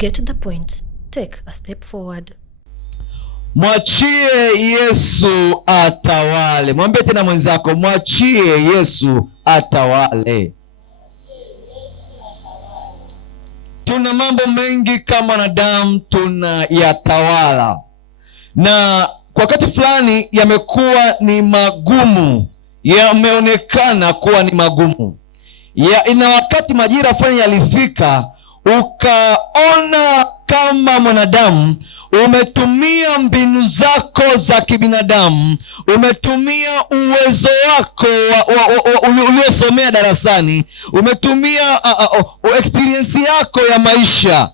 Get the point. Take a step forward. Mwachie Yesu atawale. Mwambie tena mwenzako, mwachie Yesu atawale. Tuna mambo mengi kama wanadamu tunayatawala, na kwa wakati fulani yamekuwa ni magumu, yameonekana kuwa ni magumu. Ina wakati majira fulani yalifika, ukaona kama mwanadamu umetumia mbinu zako za kibinadamu, umetumia uwezo wako uliosomea darasani, umetumia experience yako ya maisha,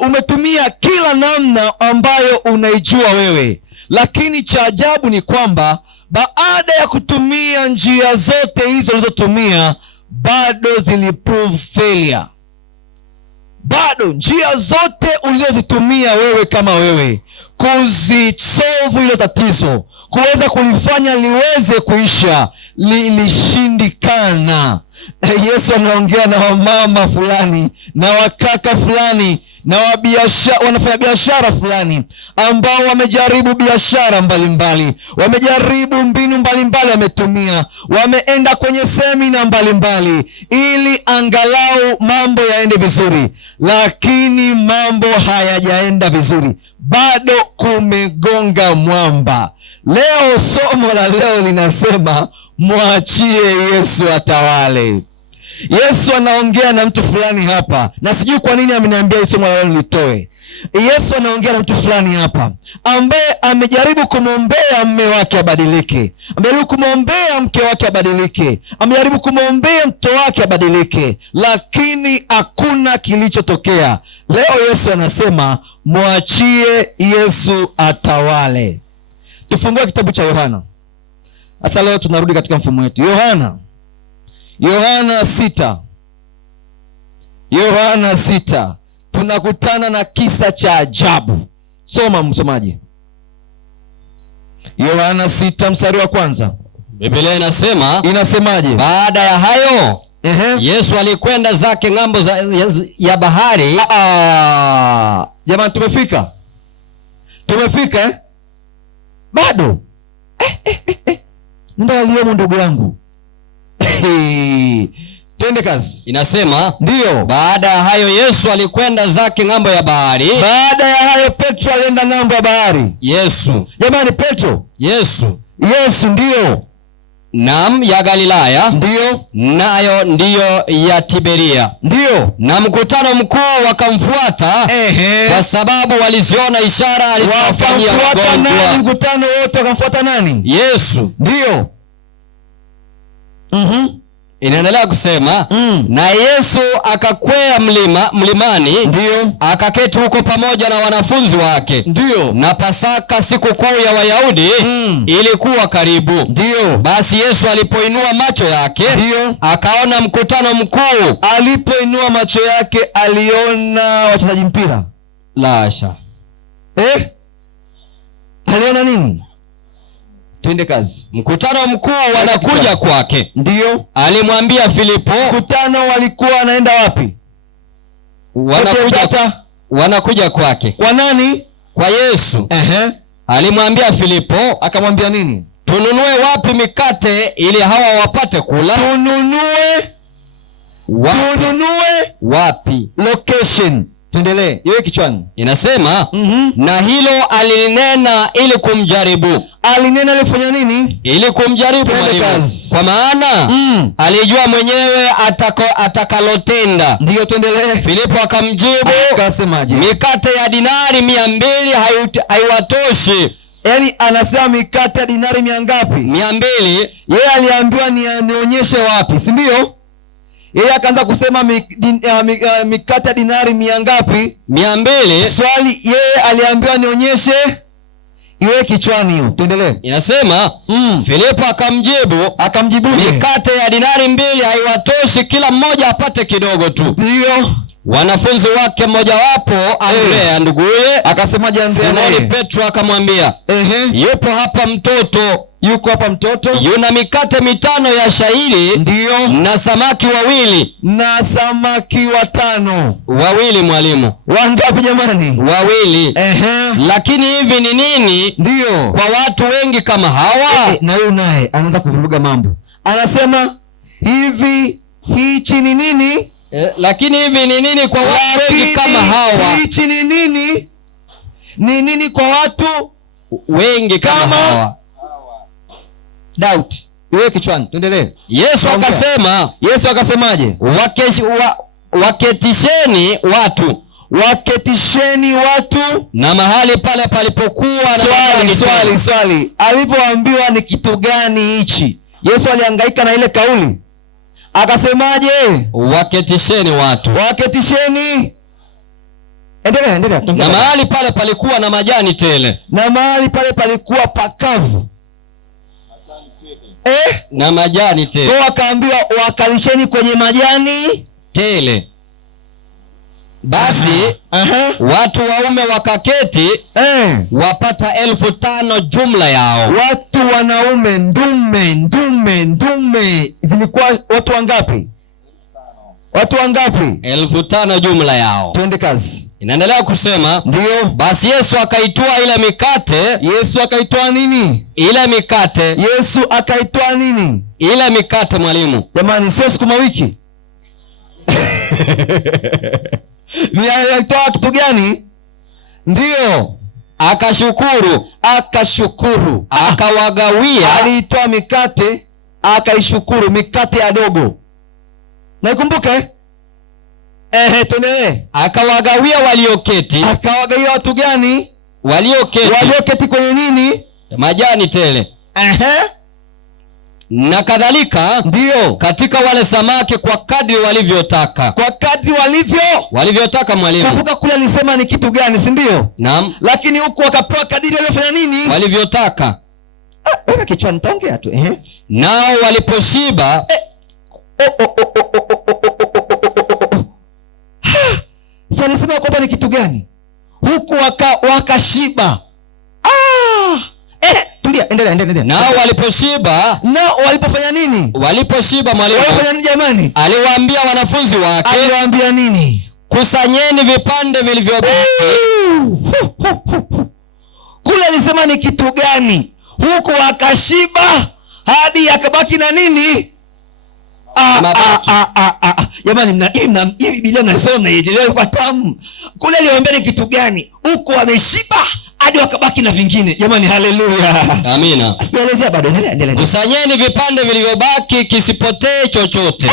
umetumia kila namna ambayo unaijua wewe. Lakini cha ajabu ni kwamba baada ya kutumia njia zote hizo ulizotumia, bado ziliprove failure. Bado njia zote ulizozitumia wewe kama wewe kuzisolve hilo tatizo, kuweza kulifanya liweze kuisha, lilishindikana. Yesu anaongea na wamama fulani na wakaka fulani na wanafanya biashara fulani ambao wamejaribu biashara mbalimbali, wamejaribu mbinu mbalimbali, wametumia, wameenda kwenye semina mbalimbali ili angalau mambo yaende vizuri, lakini mambo hayajaenda vizuri. Bado kumegonga mwamba. Leo somo la leo linasema mwachie Yesu atawale. Yesu anaongea na mtu fulani hapa, na sijui kwa nini ameniambia somo la leo nilitoe. Yesu anaongea na mtu fulani hapa ambaye amejaribu kumwombea mume wake abadilike, amejaribu kumwombea mke wake abadilike, amejaribu kumwombea mtoto wake abadilike, lakini hakuna kilichotokea. Leo Yesu anasema mwachie Yesu atawale. Tufungue kitabu cha Yohana. Sasa leo tunarudi katika mfumo wetu. Yohana 6. Tunakutana na kisa cha ajabu. Soma msomaji. Yohana 6 mstari wa kwanza. Biblia inasemaje? Baada ya hayo Yesu alikwenda zake ng'ambo ya bahari. Jamani, tumefika bado ndio aliyomo ndugu yangu. Twende kazi. Inasema ndio, baada ya hayo Yesu alikwenda zake ng'ambo ya bahari. Baada ya hayo Petro alienda ng'ambo ya bahari. Yesu. Jamani, Petro. Yesu ndio. Naam, ya Galilaya. Ndio. Nayo ndiyo ya Tiberia. Ndio. Na mkutano mkuu wakamfuata, kwa sababu waliziona ishara alizofanyia wagonjwa. Mkutano wote wakamfuata nani? Yesu. Ndio. Inaendelea kusema na Yesu akakwea mlimani. Ndio. Akaketi huko pamoja na wanafunzi wake. Ndio. Na Pasaka, siku kuu ya Wayahudi, ilikuwa karibu. Ndio. Basi Yesu alipoinua macho yake, ndio, akaona mkutano mkuu. Alipoinua macho yake aliona wachezaji mpira? La hasha. Aliona nini? Twende kazi. Mkutano mkuu wanakuja kwake. Ndio. Alimwambia Filipo. Mkutano walikuwa wanaenda wapi? Wanakuja kwake. Kwa nani? Kwa Yesu. Alimwambia Filipo, akamwambia nini? Tununue wapi mikate ili hawa wapate kula? Tununue wapi? Location. Tuendelee. Yeye kichwani. Inasema na hilo alinena ili kumjaribu. Alinena ili kufanya nini? Ili kumjaribu mwalimu. Kwa maana alijua mwenyewe atakalotenda. Ndio, tuendelee. Filipo akamjibu akasemaje? Mikate ya dinari 200 haiwatoshi. Yaani anasema mikate ya dinari ngapi? 200. Yeye aliambiwa nionyeshe wapi, si ndio? Yeye akaanza kusema mikate ya dinari ngapi? 200. Swali, yeye aliambiwa nionyeshe, iwe kichwani hiyo. Tuendelee. Inasema Filipo akamjibu mikate ya dinari 2 haiwatoshi, kila mmoja apate kidogo tu. Ndio. Wanafunzi wake mmoja wapo Andrea nduguye akasemaje? Andrea Simoni Petro akamwambia yupo hapa mtoto Yuko hapa mtoto. Yuna mikate 5 ya shayiri. Ndio. Na samaki 2. Na samaki 5. 2 mwalimu. Wangapi jamani? 2. Lakini hivi ni nini? Ndio. Kwa watu wengi kama hawa? Na yeye naye anaanza kuvuruga mambo. Anasema hivi hichi ni nini? Lakini hivi ni nini kwa watu wengi kama hawa? Hichi ni nini? Ni nini kwa watu wengi kama hawa? Doubt. Wewe kichwani. Tuendelee. Yesu akasema. Yesu akasemaje? Waketisheni watu. Waketisheni watu. Na mahali pale palipokuwa na swali. Alipoambiwa ni kitu gani hichi? Yesu alihangaika na ile kauli. Akasemaje? Waketisheni watu. Waketisheni. Endelea. Na mahali pale palikuwa na majani tele. Na mahali pale palikuwa pakavu. Na majani tele. Kwa akaambiwa wakalisheni kwenye majani tele. Basi watu waume wakaketi wapata 5,000 jumla yao. Watu wanaume ndume zilikuwa watu wangapi? Watu wangapi? 5,000 jumla yao. Twende kazi. Inaendelea kusema. Ndio. Basi Yesu akaitoa ile mikate. Yesu akaitoa nini? Ile mikate. Yesu akaitoa nini? Ile mikate mwalimu. Jamani, sio sukuma wiki. Ni alitoa kitu gani? Ndio. Akashukuru. Akawagawia. Alitoa mikate, akaishukuru, mikate ya dogo. Naikumbuka? Tuendelee. Akawagawia walioketi. Akawagawia watu gani? Walioketi kwenye nini? Majani tele. Na kadhalika. Ndio. Katika wale samaki kwa kadri walivyotaka. Kwa kadri walivyotaka mwalimu. Kumbuka kule alisema ni kitu gani, si ndio? Naam. Lakini huku wakapewa kadri waliofanya nini? Walivyotaka. Weka kichwani, nitaongea tu. Nao waliposhiba. Sasa alisema kwamba ni kitu gani? Huku wakashiba. Tulia, endelea. Nao waliposhiba. Nao walipofanya nini? Waliposhiba mwalimu. Walifanya nini jamani? Aliwaambia wanafunzi wake. Aliwaambia nini? Kusanyeni vipande vilivyobaki. Kule alisema ni kitu gani? Huku wakashiba hadi yakabaki na nini? Jamani, hivi Biblia mnasoma leo kwa tamu. Kule aliwaambia ni kitu gani? Huku wameshiba hadi wakabaki na vingine. Jamani, haleluya. Amina. Sielezea bado, endelea. Kusanyeni vipande vilivyobaki kisipotee chochote.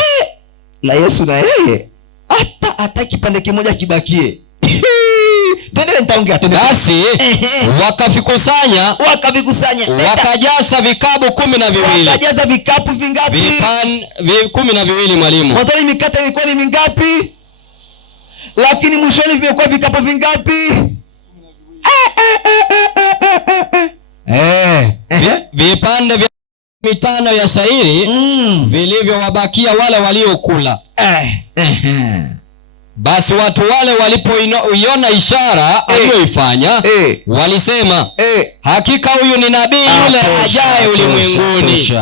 La Yesu na yeye hata kipande kimoja kibakie. Tuendelee, nitaongea. Basi wakavikusanya. Wakajaza vikapu 12. Wakajaza vikapu vingapi? 12 mwalimu. Mwanzoni mikate ilikuwa ni mingapi? Lakini mwishoni vimekuwa vikapu vingapi? Vipande vya 5 ya shayiri vilivyowabakia wale waliokula. Basi watu wale walipoiona ishara aliyoifanya, walisema, hakika huyu ni nabii yule ajaye ulimwenguni.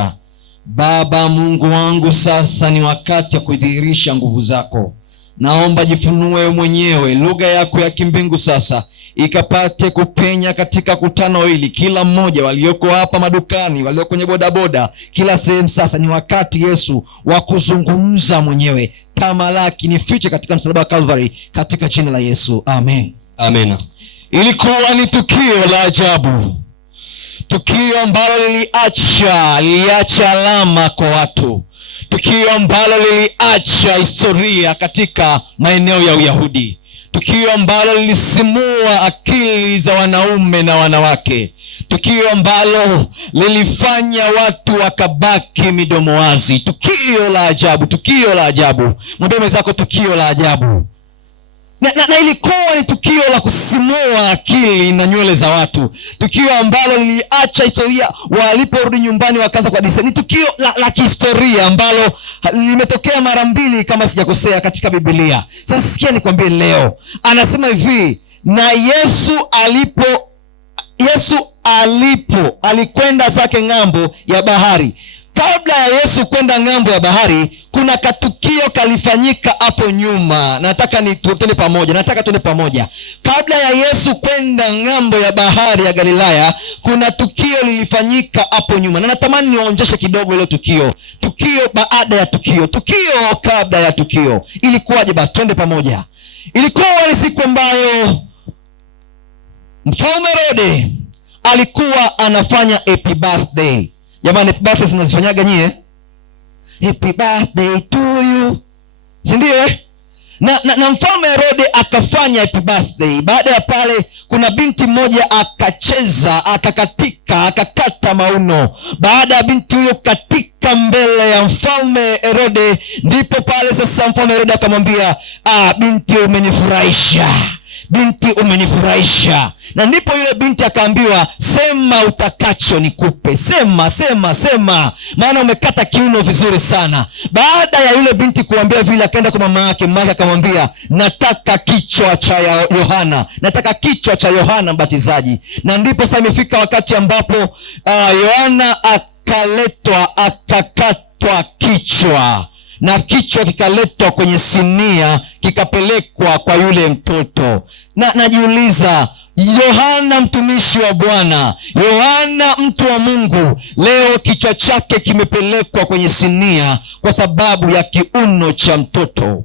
Baba Mungu wangu, sasa ni wakati wa kudhihirisha nguvu zako. Naomba jifunue mwenyewe, lugha yako ya kimbingu sasa ikapate kupenya katika kutano hili. Kila mmoja walioko hapa madukani, walioko kwenye bodaboda, kila sehemu, sasa ni wakati Yesu wa kuzungumza mwenyewe. Tamalaki, nifiche katika msalaba wa Calvary, katika jina la Yesu, amen. Amina. Ilikuwa ni tukio la ajabu, tukio ambalo liliacha alama kwa watu, tukio ambalo liliacha historia katika maeneo ya Uyahudi, tukio ambalo lilisimua akili za wanaume na wanawake, tukio ambalo lilifanya watu wakabaki midomo wazi. Tukio la ajabu. Mwambie mwenzako, tukio la ajabu. Na ilikuwa ni tukio la kusimua akili na nywele za watu, tukio ambalo liliacha historia. Waliporudi nyumbani wakaanza kuhadithia. Ni tukio la kihistoria ambalo limetokea mara 2 kama sijakosea katika Biblia. Sasa sikia nikwambie leo, anasema hivi, na Yesu Yesu alikwenda zake ng'ambo ya bahari. Kabla ya Yesu kwenda ng'ambo ya bahari, kuna katukio kalifanyika hapo nyuma. Nataka tuende pamoja. Kabla ya Yesu kwenda ng'ambo ya bahari ya Galilaya, kuna tukio lilifanyika hapo nyuma. Na natamani niwaonjeshe kidogo ile tukio. Tukio baada ya tukio. Tukio kabla ya tukio. Ilikuwaje basi? Twende pamoja. Ilikuwa ile siku ambayo Mfalme Herode alikuwa anafanya happy birthday. Jamani, happy birthday mnazifanyaga nyie? Happy birthday to you. Si ndio? Na Mfalme Herode akafanya happy birthday. Baada ya pale, kuna binti mmoja akacheza, akakata mauno. Baada ya binti huyo katika mbele ya Mfalme Herode, ndipo pale sasa Mfalme Herode akamwambia, binti umenifurahisha. Na ndipo yule binti akaambiwa, sema utakacho nikupe. Sema. Maana umekata kiuno vizuri sana. Baada ya yule binti kuambia vile, akaenda kwa mama yake. Mama yake akamwambia, nataka kichwa cha Yohana Mbatizaji. Na ndipo sasa imefika wakati ambapo Yohana akakatwa kichwa. Na kichwa kikaletwa kwenye sinia, kikapelekwa kwa yule mtoto. Na najiuliza, Yohana mtumishi wa Bwana, Yohana mtu wa Mungu, leo kichwa chake kimepelekwa kwenye sinia kwa sababu ya kiuno cha mtoto.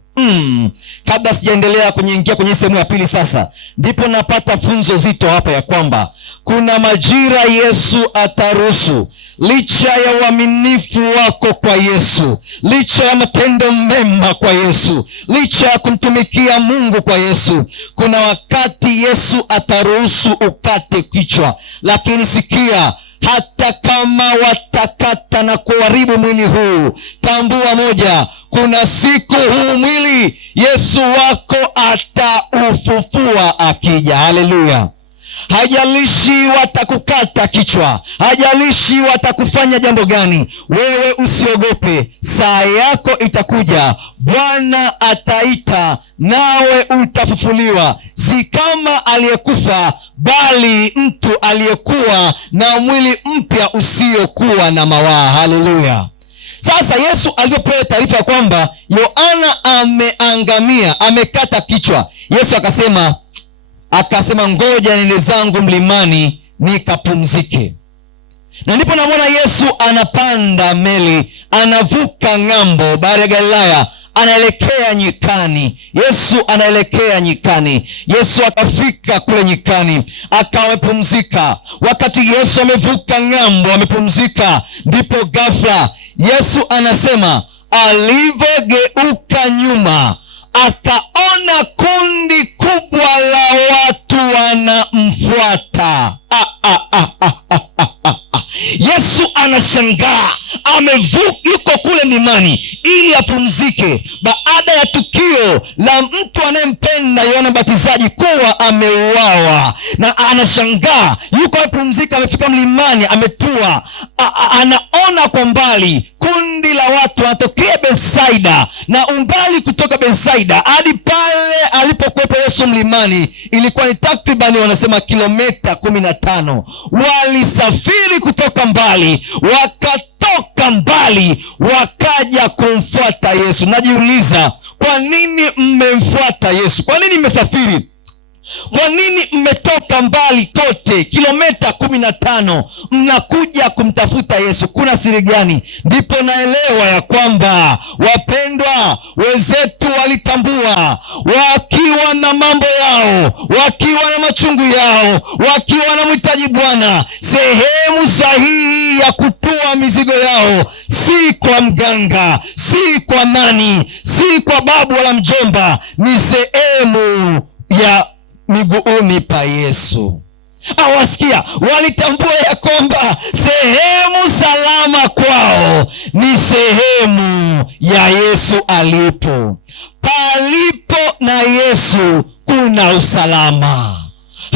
Kabla sijaendelea kuingia kwenye sehemu ya pili, sasa ndipo napata funzo zito hapa ya kwamba kuna majira Yesu ataruhusu, licha ya uaminifu wako kwa Yesu, licha ya matendo mema kwa Yesu, licha ya kumtumikia Mungu kwa Yesu, kuna wakati Yesu ataruhusu ukate kichwa. Lakini sikia, hata kama watakata na kuharibu mwili huu, tambua moja, kuna siku huu mwili Yesu wako ataufufua akija. Haleluya. Haijalishi watakukata kichwa, haijalishi watakufanya jambo gani, wewe usiogope. Saa yako itakuja, Bwana ataita, nawe utafufuliwa. Si kama aliyekufa, bali mtu aliyekuwa na mwili mpya usiokuwa na mawaa. Haleluya. Sasa Yesu alipopewa taarifa ya kwamba Yohana ameangamia, amekata kichwa, Yesu akasema ngoja niende zangu mlimani nikapumzike. Na ndipo namwona Yesu anapanda meli, anavuka ng'ambo bahari ya Galilaya, anaelekea nyikani. Yesu akafika kule nyikani, akawapumzika. Wakati Yesu amevuka ng'ambo, amepumzika, ndipo ghafla Yesu anasema alivyogeuka nyuma, akaona kundi kubwa la watu wanamfuata. Yesu anashangaa, yuko kule mlimani ili apumzike baada ya tukio la mtu anayempenda Yohana Mbatizaji kuwa ameuawa. Na anashangaa, yuko apumzika, amefika mlimani, ametua, anaona kwa mbali kundi la watu wanatokea Bethsaida. Na umbali kutoka Bethsaida hadi pale alipokuwepo Yesu mlimani ilikuwa ni takribani, wanasema, kilomita 15. Walisafiri kutoka mbali, wakatoka mbali, wakaja kumfuata Yesu. Najiuliza, kwa nini mmemfuata Yesu? Kwa nini mmesafiri? Kwa nini mmetoka mbali kote kilomita 15 mnakuja kumtafuta Yesu? Kuna siri gani? Ndipo naelewa ya kwamba, wapendwa, wenzetu walitambua, wakiwa na mambo yao, wakiwa na machungu yao, wakiwa na mhitaji Bwana, sehemu sahihi ya kutua mizigo yao si kwa mganga, si kwa nani, si kwa babu wala mjomba, ni sehemu ya miguuni pa Yesu. Awasikia, walitambua ya kwamba sehemu salama kwao ni sehemu ya Yesu alipo. Palipo na Yesu kuna usalama.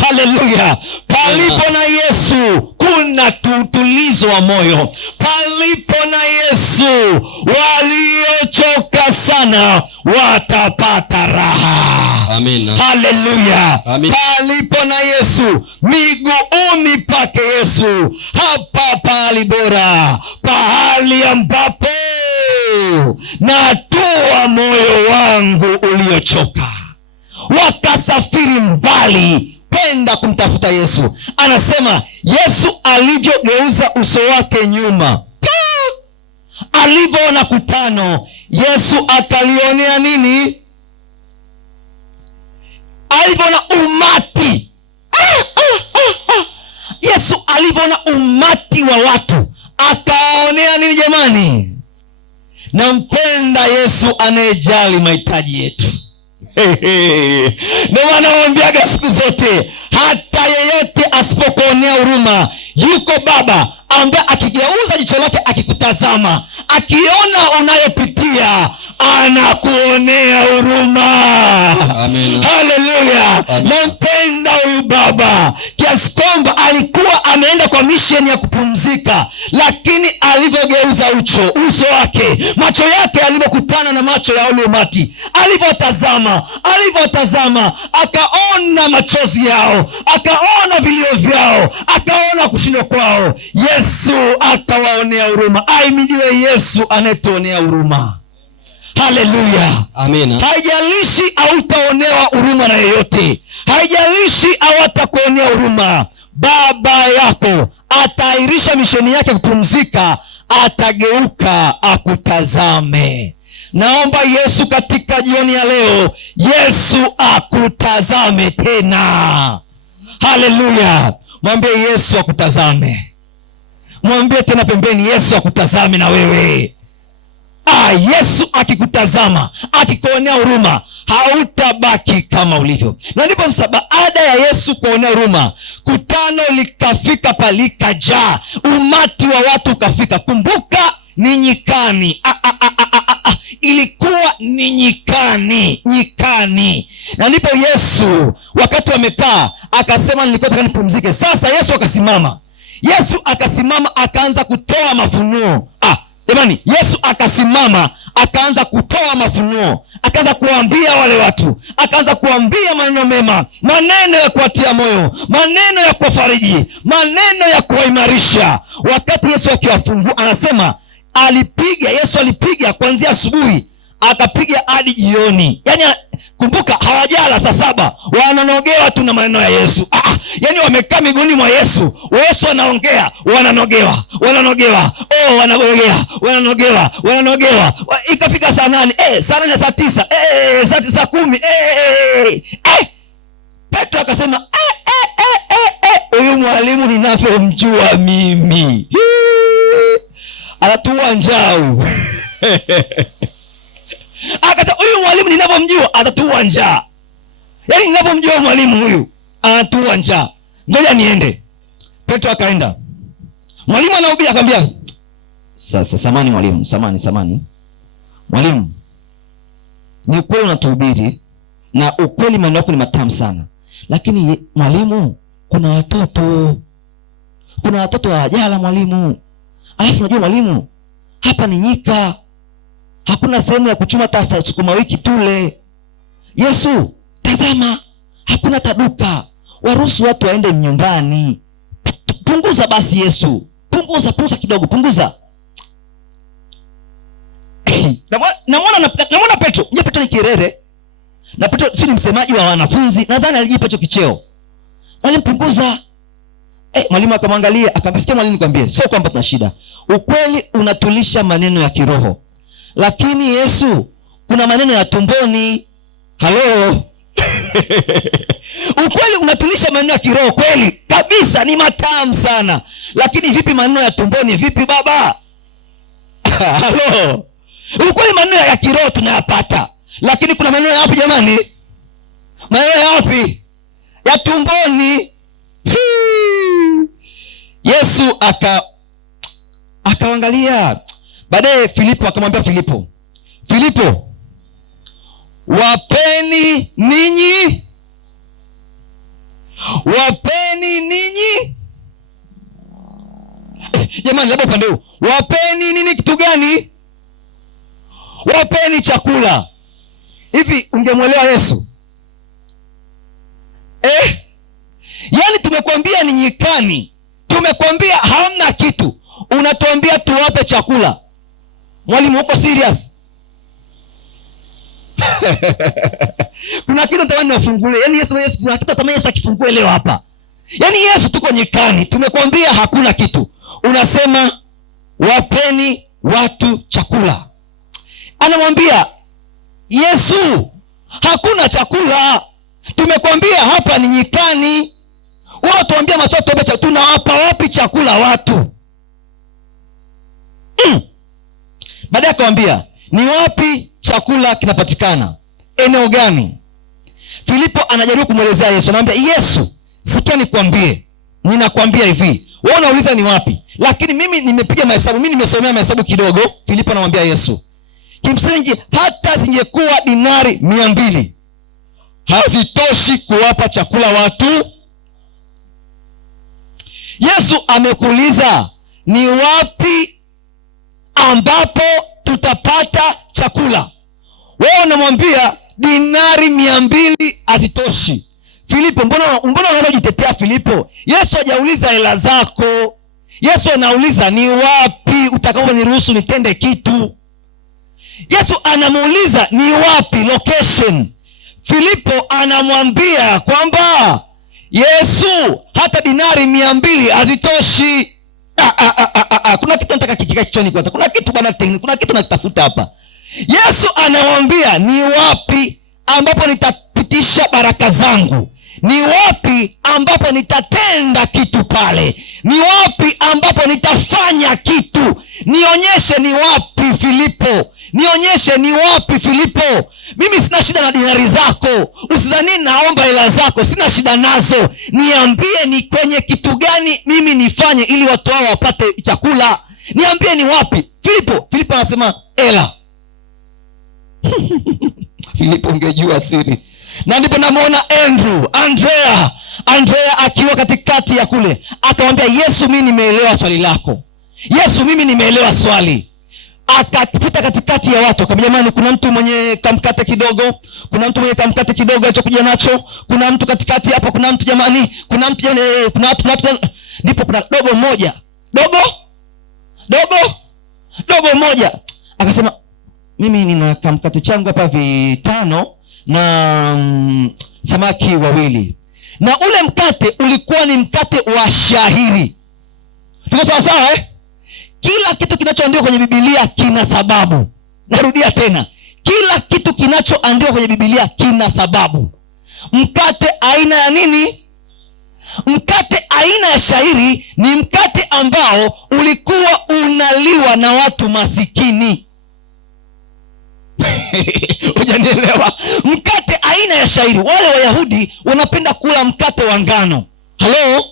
Haleluya. Palipo na Yesu kuna utulizo wa moyo. Palipo na Yesu waliochoka sana watapata raha. Amina. Haleluya. Palipo na Yesu, miguuni pake Yesu, hapa pahali bora, pahali ambapo natua moyo wangu uliochoka. Wakasafiri mbali kwenda kumtafuta Yesu. Anasema Yesu alivyogeuza uso wake nyuma, alivyoona kutano, Yesu akalionea nini? Alivyoona umati. Yesu alivyoona umati wa watu akaonea nini jamani? Nampenda Yesu anayejali mahitaji yetu. Ndio maana nawaambiaga siku zote, hata yeyote asipokuonea huruma, yuko Baba ambaye akigeuza jicho lake akikutazama, akiona unayopitia, anakuonea huruma. Amen. Haleluya. Nampenda huyu Baba kiasi kwamba alikuwa ameenda kwa mission ya kupumzika, lakini alivyogeuza uso wake, macho yake alivyokutana na macho ya ule umati, alivyotazama akaona machozi yao, akaona vilio vyao, akaona kushindwa kwao. Yesu akawaonea huruma. Ahimidiwe Yesu anayetuonea huruma. Haleluya. Amina. Haijalishi hautaonewa huruma na yeyote, haijalishi hawatakuonea huruma, Baba yako ataahirisha misheni yake kupumzika, atageuka akutazame. Naomba Yesu katika jioni ya leo, Yesu akutazame tena. Haleluya. Mwambie Yesu akutazame. Mwambie tena pembeni, Yesu akutazame na wewe. Yesu akikutazama, akikuonea huruma, hautabaki kama ulivyo. Na ndipo sasa, baada ya Yesu kuonea huruma, kutano likafika, palikajaa, umati wa watu ukafika. Kumbuka ni nyikani. Ilikuwa ni nyikani. Na ndipo Yesu wakati wamekaa akasema, nilikuwa nataka nipumzike. Sasa Yesu akasimama akaanza kutoa mafunuo. Jamani, Yesu akasimama akaanza kutoa mafunuo, akaanza kuambia wale watu, akaanza kuambia maneno mema, maneno ya kuwatia moyo, maneno ya kuwafariji, maneno ya kuwaimarisha. Wakati Yesu akiwafungua, anasema Yesu alipiga kuanzia asubuhi akapiga hadi jioni. Yaani kumbuka, hawajala saa 7, wananogewa tu na maneno ya Yesu. Yaani wamekaa miguuni mwa Yesu. Yesu anaongea, wananogewa. Wananogewa. Ikafika saa 8, saa 8, saa 9, saa 10. Petro akasema, huyu mwalimu ninavyomjua mimi, anatua njaa. Akasema, huyu mwalimu ninavyomjua atatua njaa. Yaani ninavyomjua mwalimu huyu anatua njaa, ngoja niende. Petro akaenda. Mwalimu anahubiri, akamwambia, sasa samani mwalimu, samani mwalimu, ni ukweli unatuhubiri na ukweli maneno yako ni matamu sana, lakini mwalimu, kuna watoto hawajala mwalimu. Alafu unajua mwalimu, hapa ni nyika, hakuna sehemu ya kuchuma hata sukuma wiki tule. Yesu, tazama, hakuna taduka, waruhusu watu waende nyumbani. Punguza basi Yesu, punguza kidogo, punguza. Namuona Petro. Je, Petro ni kirere? Na Petro si ni msemaji wa wanafunzi? Nadhani alijipa hicho kicheo. Mwalimu, punguza. Mwalimu akamwangalia, akamwambia, sikia mwalimu, nikwambie, sio kwamba tuna shida. Ukweli unatulisha maneno ya kiroho, lakini Yesu, kuna maneno ya tumboni. Halo. Ukweli unatulisha maneno ya kiroho, kweli kabisa, ni matamu sana, lakini vipi maneno ya tumboni? Vipi Baba? Halo. Ukweli maneno ya kiroho tunayapata, lakini kuna maneno ya wapi jamani? Maneno ya wapi? Ya tumboni. Yesu akaangalia. Baadaye Filipo akamwambia, Filipo, wapeni ninyi jamani, labda upande huu, wapeni nini? Kitu gani? Wapeni chakula. Hivi ungemwelewa Yesu? Yaani tumekwambia ni nyikani, tumekwambia hamna kitu, unatuambia tuwape chakula. Mwalimu, uko serious? Kuna kitu natamani niwafungulie. Yaani Yesu kuna kitu natamani Yesu akifungue leo hapa. Yaani Yesu, tuko nyikani, tumekwambia hakuna kitu, unasema wapeni watu chakula. Anamwambia Yesu, hakuna chakula, tumekwambia hapa ni nyikani. Wao tuambia masoto becha, tunawapa wapi chakula watu? Baadaye akamwambia ni wapi chakula kinapatikana, eneo gani? Filipo anajaribu kumwelezea Yesu, anamwambia Yesu, sikia nikwambie, ninakwambia hivi, wewe unauliza ni wapi, lakini mimi nimepiga mahesabu, mimi nimesomea mahesabu kidogo. Filipo anamwambia Yesu, kimsingi hata zingekuwa dinari 200 hazitoshi kuwapa chakula watu. Yesu amekuuliza ni wapi ambapo tutapata chakula, wewe unamwambia dinari 200 hazitoshi. Filipo, mbona unaweza kujitetea Filipo? Yesu hajauliza hela zako, Yesu anauliza ni wapi utakaoniruhusu nitende kitu. Yesu anamuuliza ni wapi, location. Filipo anamwambia kwamba Yesu, hata dinari 200 hazitoshi. Kuna kitu nataka kikika kichwani kwanza. Kuna kitu bwana, kuna kitu nakitafuta hapa. Yesu anamwambia ni wapi ambapo nitapitisha baraka zangu, ni wapi ambapo nitatenda kitu pale, ni wapi ambapo nitafanya kitu. Nionyeshe ni wapi Filipo, nionyeshe ni wapi Filipo. Mimi sina shida na dinari zako, usizani naomba hela zako, sina shida nazo. Niambie ni kwenye kitu gani mimi nifanye ili watu hao wapate chakula. Niambie ni wapi. Filipo anasema hela. Filipo, ungejua siri. Na ndipo namuona Andrea akiwa katikati ya kule, akamwambia Yesu, mimi nimeelewa swali lako. Yesu, mimi nimeelewa swali. Akapita katikati ya watu, akamwambia jamani, kuna mtu mwenye kamkate kidogo, kuna mtu mwenye kamkate kidogo alichokuja nacho, kuna mtu katikati hapa, kuna mtu jamani, kuna mtu jamani, kuna watu. Ndipo kuna dogo mmoja akasema, mimi nina kamkate changu hapa 5 na samaki 2. Na ule mkate ulikuwa ni mkate wa shahiri. Tuko sawa sawa Kila kitu kinachoandikwa kwenye Biblia kina sababu. Narudia tena, kila kitu kinachoandikwa kwenye Biblia kina sababu. Mkate aina ya nini? Mkate aina ya shahiri ni mkate ambao ulikuwa unaliwa na watu masikini. Hujanielewa? Mkate aina ya shahiri, wale Wayahudi wanapenda kula mkate wa ngano. Halo?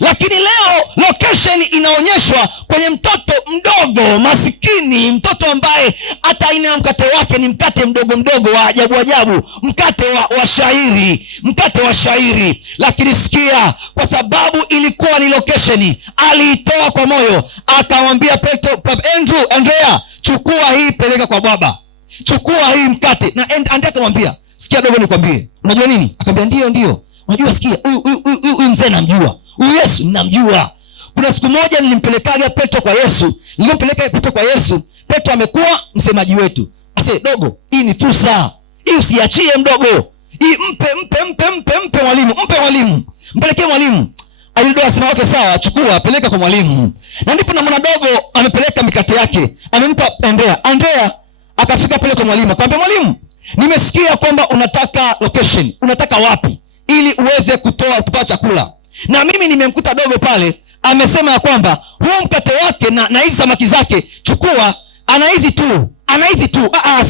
Lakini leo location inaonyeshwa kwenye mtoto mdogo masikini, mtoto ambaye hata aina ya mkate wake ni mkate mdogo wa ajabu, mkate wa shairi. Lakini sikia, kwa sababu ilikuwa ni location, aliitoa kwa moyo. Akamwambia Andrea, chukua hii, peleka kwa baba, chukua hii mkate. Na Andrea akamwambia, sikia dogo, nikwambie, unajua nini? Akamwambia ndio. Unajua, sikia, huyu mzee namjua, huyu Yesu ninamjua. Kuna siku moja nilimpelekaga Petro kwa Yesu. Petro amekuwa msemaji wetu. Ase, dogo, hii ni fursa, hii usiachie mdogo, hii mpe mwalimu, mpelekee mwalimu. Alidoa sema okay sawa, chukua, peleka kwa mwalimu. Na ndipo na mwana dogo amepeleka mikate yake, amempa Andrea akafika pale kwa mwalimu. Akamwambia, mwalimu, nimesikia kwamba unataka location, unataka wapi ili uweze kutoa chakula. Na mimi nimemkuta dogo pale, amesema ya kwamba huu mkate wake na hizi samaki zake, chukua, ana hizi tu.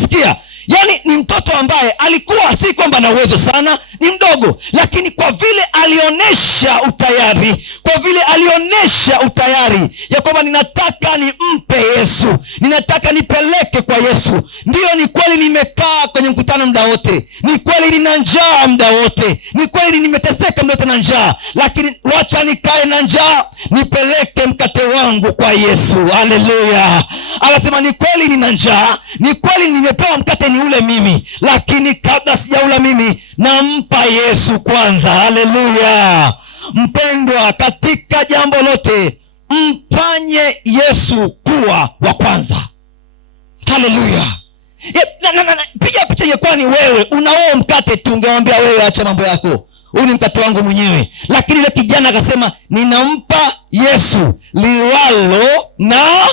Sikia, yani ni mtoto ambaye alikuwa si kwamba na uwezo sana, ni mdogo, lakini kwa vile alionyesha utayari ya kwamba ninataka nimpe Yesu, ninataka nipeleke kwa Yesu. Ndio, ni kweli nimekaa kwenye mkutano muda wote, ni kweli nina njaa muda wote, ni kweli nimeteseka muda wote na njaa, lakini wacha nikae na njaa, nipeleke mkate wangu kwa Yesu. Haleluya. Anasema ni kweli nina njaa, ni kweli nimepewa mkate niule mimi, lakini kabla sijaula mimi nampa Yesu kwanza. Haleluya! Mpendwa, katika jambo lote mfanye Yesu kuwa wa kwanza. Haleluya! Piga picha ingekuwa ni wewe unao mkate tu, ungemwambia wewe acha mambo yako, huu ni mkate wangu mwenyewe. Lakini yule kijana akasema ninampa Yesu liwalo na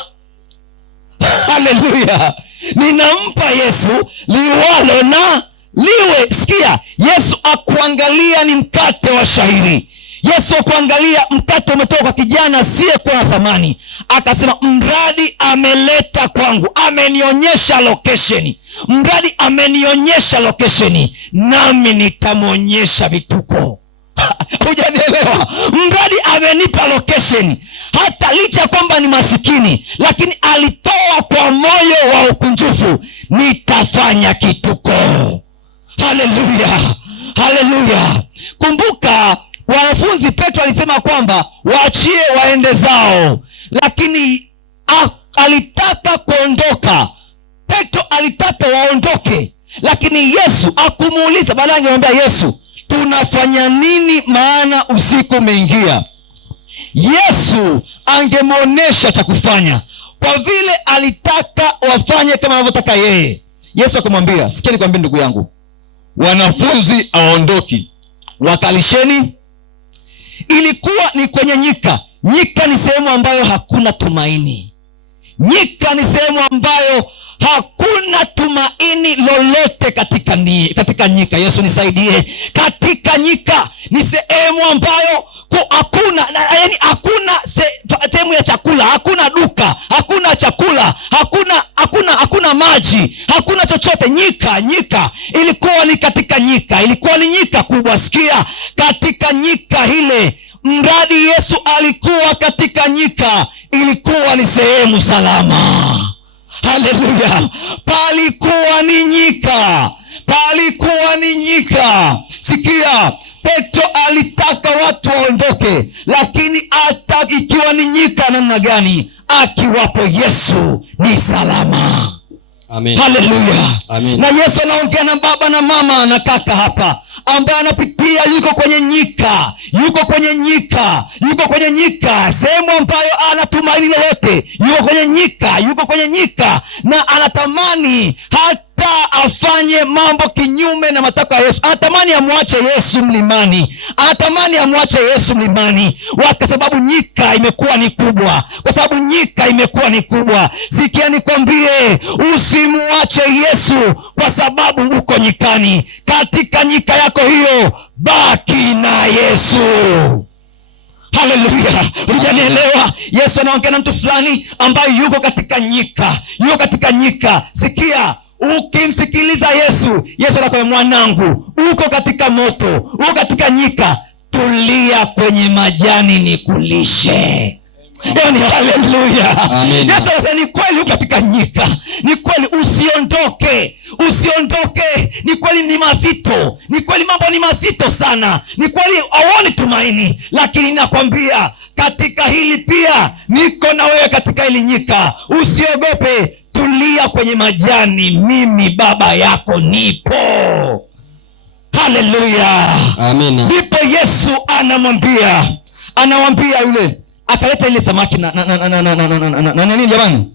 haleluya, ninampa Yesu liwalo na liwe. Sikia, Yesu akuangalia ni mkate wa shayiri. Yesu akuangalia mkate umetoka kwa kijana asiyekuwa na thamani, akasema mradi ameleta kwangu, amenionyesha location, mradi amenionyesha location, nami nitamwonyesha vituko. Hujanielewa? Mradi amenipa location, hata licha kwamba ni masikini, lakini alitoa kwa moyo wa ukunjufu, nitafanya kituko. Haleluya, haleluya. Kumbuka wanafunzi, Petro alisema kwamba waachie waende zao, lakini alitaka kuondoka. Petro alitaka waondoke, lakini Yesu akumuuliza. Baadaye angemwambia Yesu, tunafanya nini maana usiku umeingia? Yesu angemuonesha cha kufanya, kwa vile alitaka wafanye kama anavyotaka yeye. Yesu akamwambia, sikia nikwambie ndugu yangu, wanafunzi aondoki, wakalisheni. Ilikuwa ni kwenye nyika. Nyika ni sehemu ambayo hakuna tumaini. Nyika ni sehemu ambayo hakuna tumaini lolote katika nyika. Yesu nisaidie. Katika nyika ni sehemu ambayo hakuna, yani sehemu ya chakula, hakuna duka, hakuna chakula, hakuna maji, hakuna chochote. Nyika ilikuwa ni katika nyika, ilikuwa ni nyika kubwa. Sikia, katika nyika ile, mradi Yesu alikuwa katika nyika, ilikuwa ni sehemu salama. Haleluya! Palikuwa ni nyika, palikuwa ni nyika. Sikia, Petro alitaka watu waondoke, lakini hata ikiwa ni nyika namna gani, akiwapo Yesu ni salama. Amen. Haleluya. Amen. Na Yesu anaongea na baba na mama na kaka hapa, ambaye anapitia, yuko kwenye nyika, yuko kwenye nyika, sehemu ambayo anatumaini lolote. Yuko kwenye nyika na anatamani hata afanye mambo kinyume na matakwa ya Yesu. Anatamani amwache Yesu mlimani, kwa sababu nyika imekuwa ni kubwa. Sikia nikwambie, usimuache Yesu kwa sababu uko nyikani. Katika nyika yako hiyo, baki na Yesu. Haleluya. Hujanielewa? Yesu anaongea na mtu fulani ambaye yuko katika nyika. Sikia, ukimsikiliza Yesu anakwambia, mwanangu, uko katika moto, uko katika nyika, tulia kwenye majani nikulishe. Yani haleluya. Yesu anasema ni kweli uko katika nyika, ni kweli, usiondoke. Ni kweli ni mazito, ni kweli mambo ni mazito sana, ni kweli hauoni tumaini, lakini nakwambia katika hili pia niko na wewe. Katika hili nyika usiogope, tulia kwenye majani, mimi baba yako nipo. Haleluya. Amina. Ndipo Yesu anamwambia yule, akaleta ile samaki na nini jamani,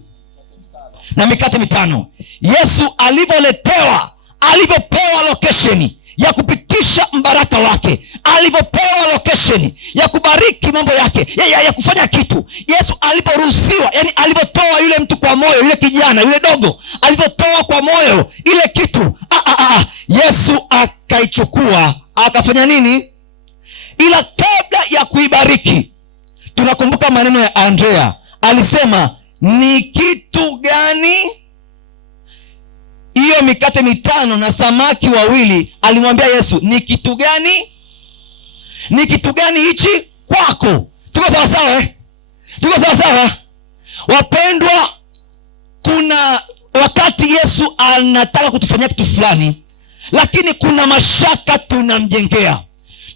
na mikate mitano. Yesu alivyopewa location ya kupitisha mbaraka wake, alivyopewa location ya kubariki mambo yake, ya kufanya kitu. Yesu aliporuhusiwa, yani alivyotoa yule mtu kwa moyo, yule kijana, yule dogo, alivyotoa kwa moyo ile kitu, Yesu akaichukua, akafanya nini? Ila kabla ya kuibariki, tunakumbuka maneno ya Andrea, alisema ni kitu gani hiyo mikate mitano na samaki 2? Alimwambia Yesu, ni kitu gani hichi kwako? Tuko sawa? Wapendwa, kuna wakati Yesu anataka kutufanyia kitu fulani, lakini kuna mashaka tunamjengea.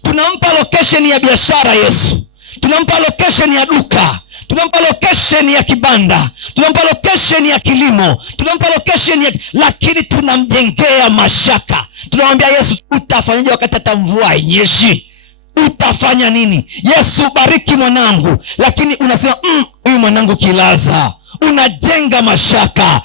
Tunampa location ya biashara Yesu, tunampa location ya duka, tunampa location ya kibanda, tunampa location ya kilimo, tunampa location ya, lakini tunamjengea mashaka. Tunamwambia Yesu, utafanyaje wakati hata mvua hainyeshi? Utafanya nini? Yesu, bariki mwanangu. Lakini unasema huyu mwanangu kilaza. Unajenga mashaka.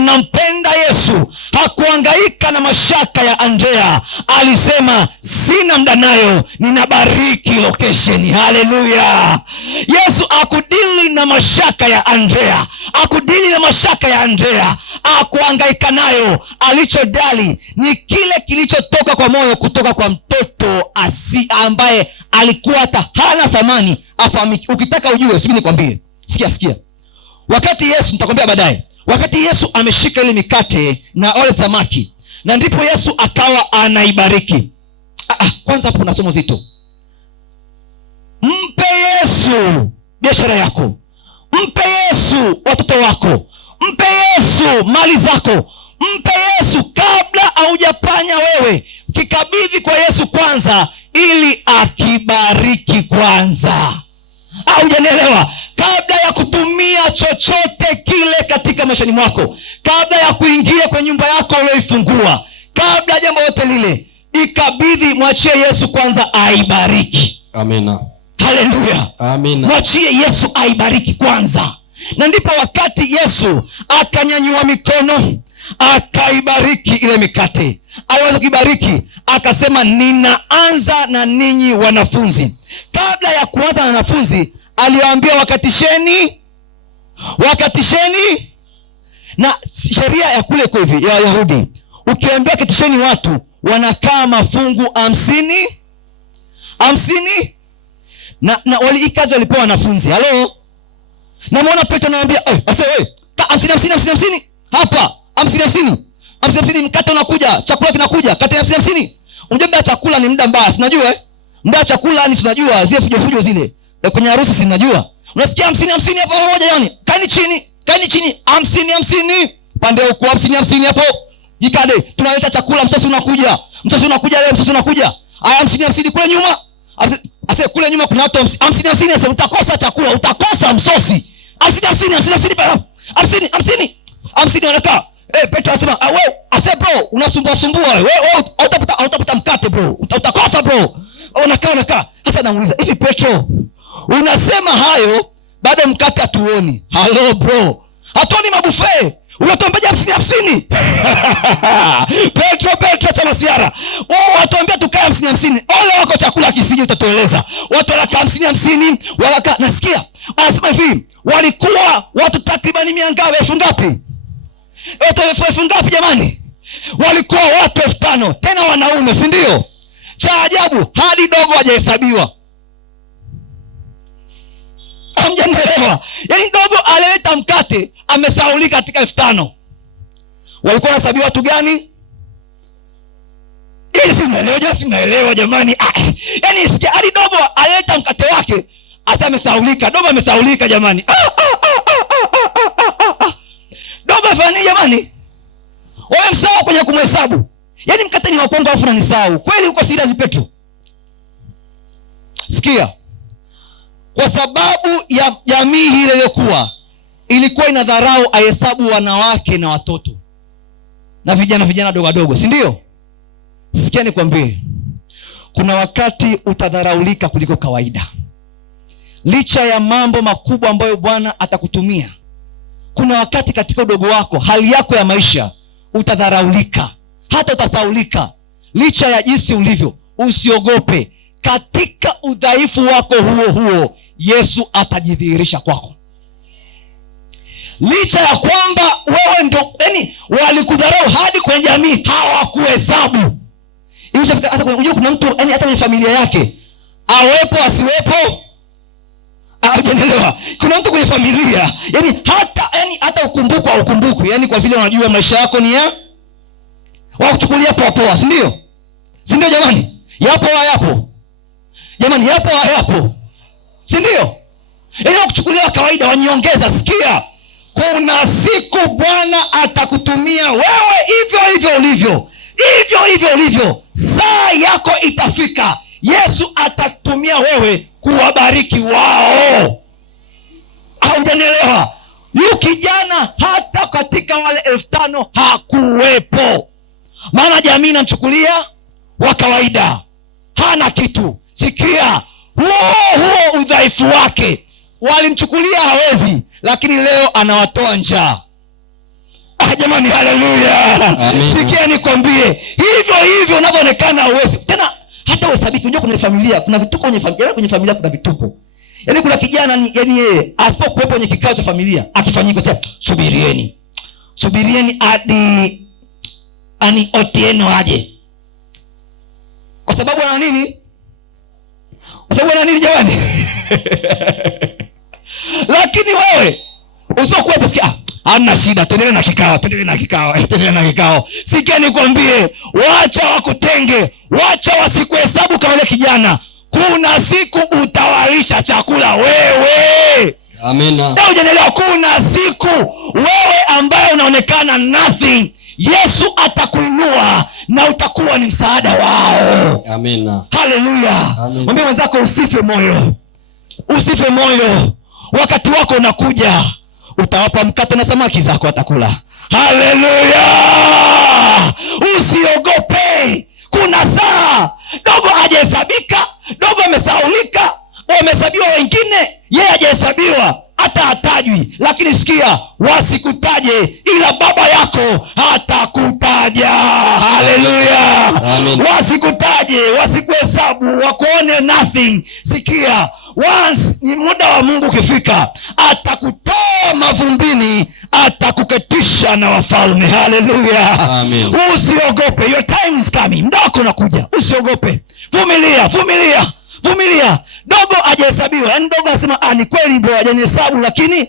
Nampenda Yesu. Hakuhangaika na mashaka ya Andrea. Alisema sina muda nayo, ninabariki location. Haleluya. Yesu akudili na mashaka ya Andrea. Akudili na mashaka ya Andrea. Hakuhangaika nayo. Alichodali ni kile kilichotoka kwa moyo, kutoka kwa mtoto ambaye alikuwa hata hana thamani, afahamiki. Ukitaka ujue, sibi nikwambie. Sikia. Wakati Yesu, nitakwambia baadaye, wakati Yesu ameshika ile mikate na wale samaki, na ndipo Yesu akawa anaibariki. Kwanza hapo kuna somo zito. Mpe Yesu biashara yako. Mpe Yesu watoto wako. Mpe Yesu mali zako. Mpe Yesu kabla haujapanya wewe. Kikabidhi kwa Yesu kwanza, ili akibariki kwanza. Hujanielewa? Kabla ya kutumia chochote kile katika maishani mwako, kabla ya kuingia kwenye nyumba yako ulioifungua, kabla jambo lote lile, ikabidhi, mwachie Yesu kwanza aibariki. Amina. Haleluya. Amina. Mwachie Yesu aibariki kwanza. Na ndipo wakati Yesu akanyanyua mikono, akaibariki ile mikate. Aliweza kuibariki, akasema ninaanza na ninyi wanafunzi. Kabla ya kuanza na wanafunzi, aliwaambia wakatisheni. Na sheria ya kule kwa hivi ya Yahudi, ukiambia katisheni watu, wanakaa mafungu 50 na wali kazi walipewa wanafunzi. Halo? Na muona Petro anawaambia, ase wewe, 50 hapa, 50 mkate unakuja, chakula kinakuja, kata 50. Unajua chakula ni muda mbaya, unajua muda chakula ni tunajua zile fujo zile. Kwenye harusi si unajua. Unasikia 50 hapo pamoja yani. Kaeni chini 50 pande huko 50 hapo. Jikade, tunaleta chakula, msosi unakuja leo. Aya 50 kule nyuma. Ase kule nyuma kuna watu 50 ase utakosa chakula, utakosa msosi. 50 pale. 50 wanakaa. Petro anasema, wewe ase bro, unasumbua wewe. Wewe utapata mkate bro. Utakosa bro. Unakaa. Sasa namuuliza, hivi Petro, unasema hayo bado mkate hatuoni? Halo bro. Hatuoni mabuffet. Unatuambia 50. Petro cha masiara. Watuambia tukae 50. Ole wako chakula kisije utatueleza. Watu wanakaa 50 wanakaa. Nasikia anasema hivi, walikuwa watu takriban 100 elfu ngapi? Elfu ngapi jamani? Walikuwa watu 5,000, tena wanaume, si ndio? Cha ajabu, hadi dogo hajahesabiwa. Hamjanielewa? Yaani dogo alileta mkate, amesahaulika katika 5,000. Walikuwa wanahesabiwa watu gani? Si mnaelewa jamani. Yaani sikia, hadi dogo alileta mkate wake, asa amesahaulika. Dogo amesahaulika jamani. Dogo afanye jamani? Wamemsahau kwenye kumhesabu. Yaani mkate ni wakongo afu na nisahau. Kweli uko serious Petro? Sikia. Kwa sababu ya jamii ile ilikuwa inadharau ahesabu wanawake na watoto na vijana dogo, si ndio? Sikia nikwambie, kuna wakati utadharaulika kuliko kawaida. Licha ya mambo makubwa ambayo Bwana atakutumia, kuna wakati katika udogo wako, hali yako ya maisha, utadharaulika, hata utasaulika. Licha ya jinsi ulivyo, usiogope. Katika udhaifu wako huo Yesu atajidhihirisha kwako. Licha ya kwamba wewe ndio, yani walikudharau hadi kwenye jamii hawakuhesabu. Imeshafika hata unajua kuna mtu yani hata kwenye familia yake awepo asiwepo. Hujanielewa? Kuna mtu kwenye familia yani hata ukumbuku yani kwa vile unajua maisha yako ni ya wakuchukulia poa, si ndio? Si ndio jamani? Yapo. Jamani, yapo. Si ndio? Yaani wakuchukulia kawaida, waniongeza. Sikia, kuna siku Bwana atakutumia wewe hivyo ulivyo. Saa yako itafika, Yesu atakutumia wewe kuwabariki wao. Haujanielewa? Yu kijana hata katika wale 5,000 hakuwepo, maana jamii inamchukulia wa kawaida, hana kitu. Sikia, huo udhaifu wake, walimchukulia hawezi, lakini leo anawatoa njaa. Jamani, haleluya. Sikia nikwambie, hivyo unavyoonekana hawezi tena. Hata uhesabiki. Unajua kuna familia, kuna vituko kwenye familia kuna vituko. Yaani kuna kijana yani yeye asipokuwepo kwenye kikao cha familia akifanyika sasa, subirieni hadi Otieno aje. Kwa sababu ana nini? Jamani? Lakini wewe usipokuwepo, sikia, hamna shida, tuendelee na kikao. Sikia nikwambie, wacha wakutenge, wacha wasikuhesabu kama ile kijana. Kuna siku utawalisha chakula wewe. Amina. Unanielewa? Kuna siku wewe ambaye unaonekana nothing, Yesu atakuinua na utakuwa ni msaada wao. Amina. Haleluya. Mwambie mwenzako usife moyo. Wakati wako unakuja, utawapa mkate na samaki zako watakula. Haleluya. Usiogope. Kuna saa dogo hajahesabika, dogo amesahaulika, wamehesabiwa wengine, yeye hajahesabiwa, hata hatajwi. Lakini sikia, wasikutaje, ila baba yako hatakutaja. Haleluya. Wasikutaje, wasikuhesabu, wakuone nothing. Sikia, once ni muda wa Mungu ukifika, atakutoa mavumbini, atakuketisha na wafalme. Haleluya. Usiogope, your time is coming. Muda wako unakuja, usiogope. Vumilia. Dogo hajahesabiwa. Yaani dogo anasema ni kweli bro, hajanihesabu, lakini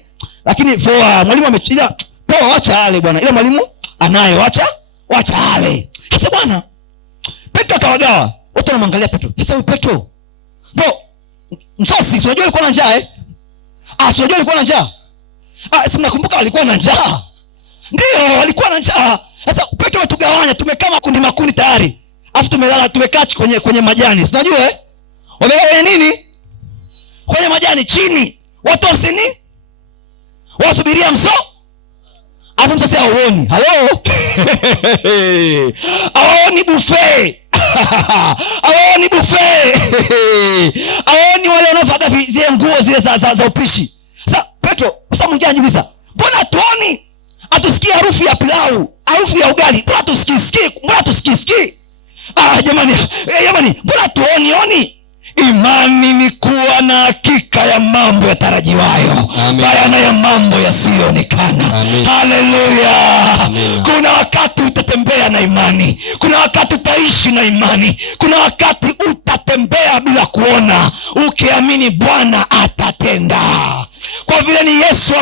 mwalimu amechilia. Wacha ale bwana. Ile mwalimu anaye, wacha ale. Sasa bwana, Petro akawagawa. Watu wanamwangalia Petro. Sasa huyu Petro, bro, msosi, unajua alikuwa na njaa unajua alikuwa na njaa. Si mnakumbuka alikuwa na njaa? Ndio, alikuwa na njaa. Sasa Petro watugawanya, tumekaa makundi tayari. Afu tumelala, tumekaa kwenye majani. Si unajua wamegawa nini? Kwenye majani chini. Watu 50 wasubiria afu msasa hauoni. Halo? Hauoni buffet. Hauoni wale wanaofaga zile nguo zile za upishi. Sasa Petro, sasa mwingine anajiuliza, mbona tuoni? Atusikii harufu ya pilau, harufu ya ugali. Mbona tusikii? Jamani, mbona tuoni? Imani ni kuwa na hakika ya mambo yatarajiwayo, bayana ya mambo yasiyoonekana. Haleluya. Kuna wakati utatembea na imani, kuna wakati utaishi na imani, kuna wakati utatembea bila kuona, ukiamini Bwana atatenda. Kwa vile ni Yesu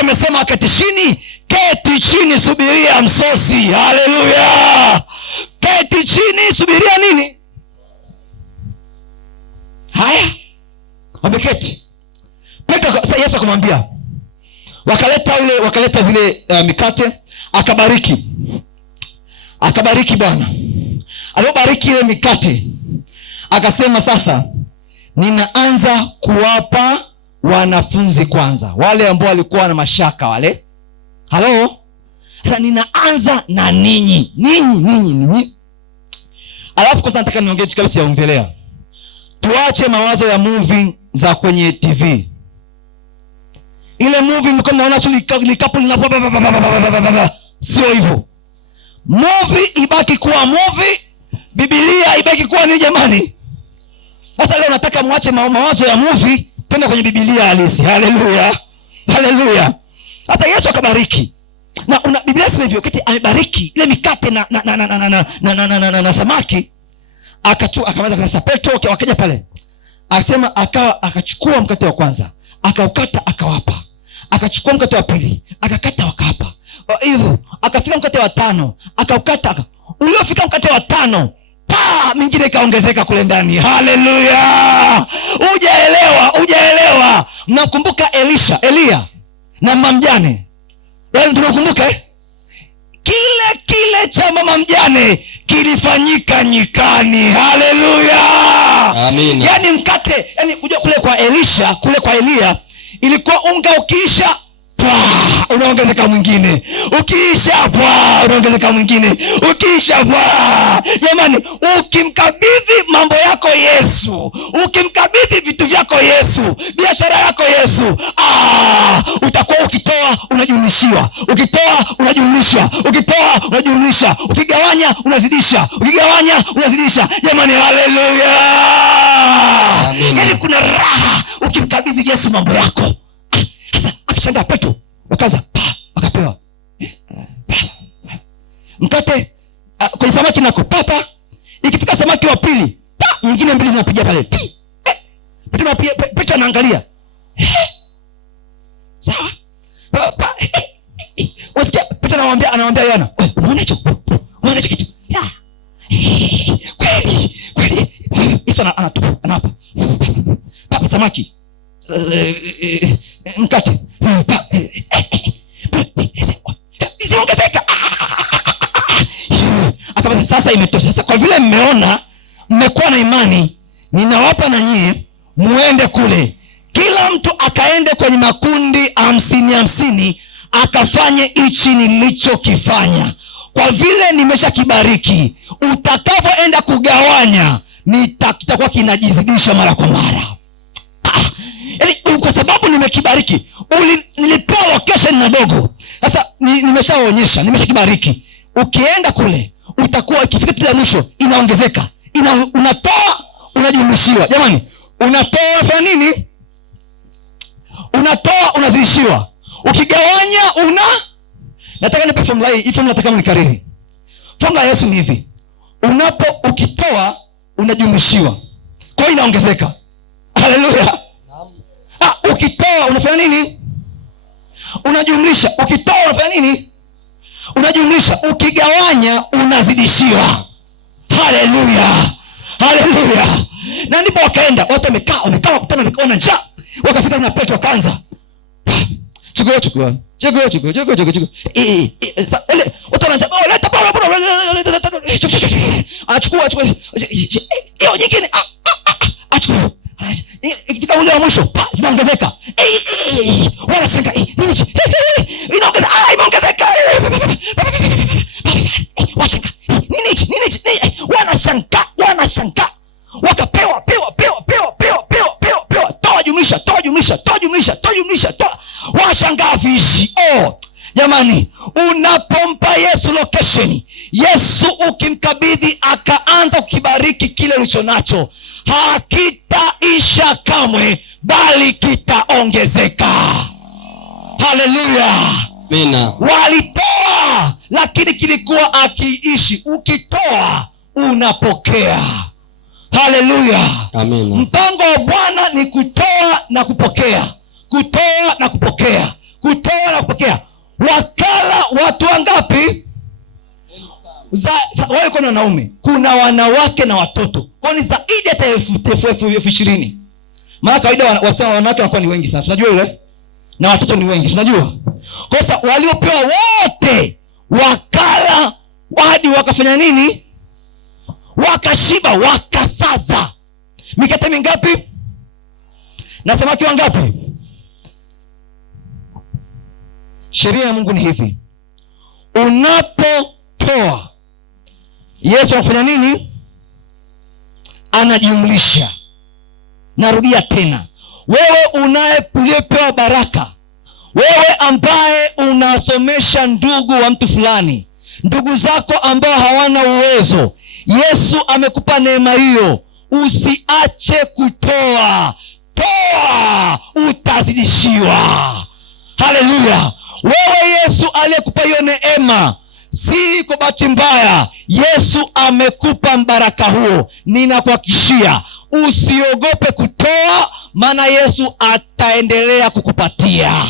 amesema keti chini, subiria msosi. Haleluya. Keti chini, subiria nini? Haya, wameketi. Petro, Yesu akamwambia, wakaleta zile mikate, akabariki Bwana. Alipobariki ile mikate, akasema sasa ninaanza kuwapa wanafunzi kwanza, wale ambao walikuwa na mashaka wale. Halo? Sasa ninaanza na ninyi. Alafu kwanza nataka niongee kabla sijaongelea. Tuache mawazo ya movie za kwenye TV. Ile movie mko mnaona likapu lina sio hivyo. Movie ibaki kuwa movie, Biblia ibaki kuwa ni jamani. Sasa leo nataka muache mawazo ya movie, twende kwenye Biblia halisi. Haleluya. Sasa Yesu akabariki. Na Biblia sema hivyo, kiti amebariki ile mikate na samaki. Akamaliza kanisa. Petro wakaja pale. Akasema akachukua mkate wa kwanza, akaukata akawapa. Akachukua mkate wa pili, akakata wakapa. Hivyo akafika mkate wa 5, akaukata. Uliofika mkate wa 5, mingine ikaongezeka kule ndani. Haleluya. Hujaelewa. Mnakumbuka Elia na mama mjane? Yaani tunakumbuka kile cha mama mjane kilifanyika nyikani. Haleluya. Amina. Yani mkate, yani kuja kule kwa Elisha, kule kwa Elia ilikuwa unga ukiisha unaongezeka mwingine, ukiisha unaongezeka mwingine, ukiisha Jamani, ukimkabidhi mambo yako Yesu, ukimkabidhi vitu vyako Yesu, biashara yako Yesu, utakuwa ukitoa unajumlishiwa, ukitoa unajumlishwa, ukitoa unajumlisha, ukigawanya unazidisha, ukigawanya unazidisha. Jamani, haleluya! Yani kuna raha ukimkabidhi Yesu mambo yako. Sasa akishangaa Petro wakaza wakapewa mkate kwenye samaki nako papa. Ikifika samaki wa pili nyingine mbili zinapiga pale. Petro anaangalia, sawa wasikia Petro anamwambia Yohana, unaona hicho kitu? Kweli Yesu anatupa anapa papa samaki mkate isiongezeka. Akamwambia sasa imetosha. Sasa kwa vile mmeona, mmekuwa na imani, ninawapa na nyie muende kule, kila mtu akaende kwenye makundi 50 akafanye hichi nilichokifanya. Kwa vile nimeshakibariki, utakavyoenda kugawanya kitakuwa kinajizidisha mara kwa mara. Yani kwa sababu nimekibariki. Nilipewa location na dogo, sasa nimeshaonyesha, nimeshakibariki. Ukienda kule utakuwa ikifika kila mwisho inaongezeka, unatoa unajumlishiwa. Jamani, unatoa fanya nini? Unatoa unazidishiwa, ukigawanya nataka nipe formula hii nataka mnikariri. Formula ya Yesu ni hivi: ukitoa unajumlishiwa, kwa hiyo inaongezeka. Haleluya! Ukitoa unafanya nini? Unajumlisha. Ukitoa unafanya nini? Unajumlisha. Ukigawanya unazidishiwa. Haleluya, haleluya! Na ndipo wakaenda, watu wamekaa wakutana, wakaona njaa, wakafika na Petro akaanza chukua wale watu wananja leta baba achukua hiyo nyingine achukua. Ikifika ule wa mwisho zinaongezeka, wanashangaa nini inaongeza, imeongezeka, wanashangaa, wakapewa toa, washangaa vishi. Jamani, unapompa Yesu location, Yesu ukimkabidhi akaanza kukibariki kile ulicho nacho, hakitaisha kamwe, bali kitaongezeka. Haleluya, amina. Walitoa lakini kilikuwa akiishi. Ukitoa unapokea. Haleluya, amina. Mpango wa Bwana ni kutoa na kupokea, kutoa na kupokea, kutoa na kupokea. Wakala watu wangapi? Wale kuna wanaume, kuna wanawake na watoto, kwa ni zaidi hata 20,000. Maana kawaida wanasema wanawake wanakuwa ni wengi sana, unajua yule, na watoto ni wengi, unajua. Kwa sababu waliopewa wote wakala hadi wakafanya nini? Wakashiba, wakasaza. Mikate mingapi? Na samaki wangapi? Sheria ya Mungu ni hivi: unapotoa, Yesu anafanya nini? Anajumlisha. Narudia tena, wewe uliyepewa baraka, wewe ambaye unasomesha ndugu wa mtu fulani, ndugu zako ambao hawana uwezo, Yesu amekupa neema hiyo. Usiache kutoa. Toa, utazidishiwa. Haleluya! Wewe Yesu aliyekupa hiyo neema, si kwa bahati mbaya. Yesu amekupa mbaraka huo. Ninakuhakikishia usiogope kutoa, maana Yesu ataendelea kukupatia.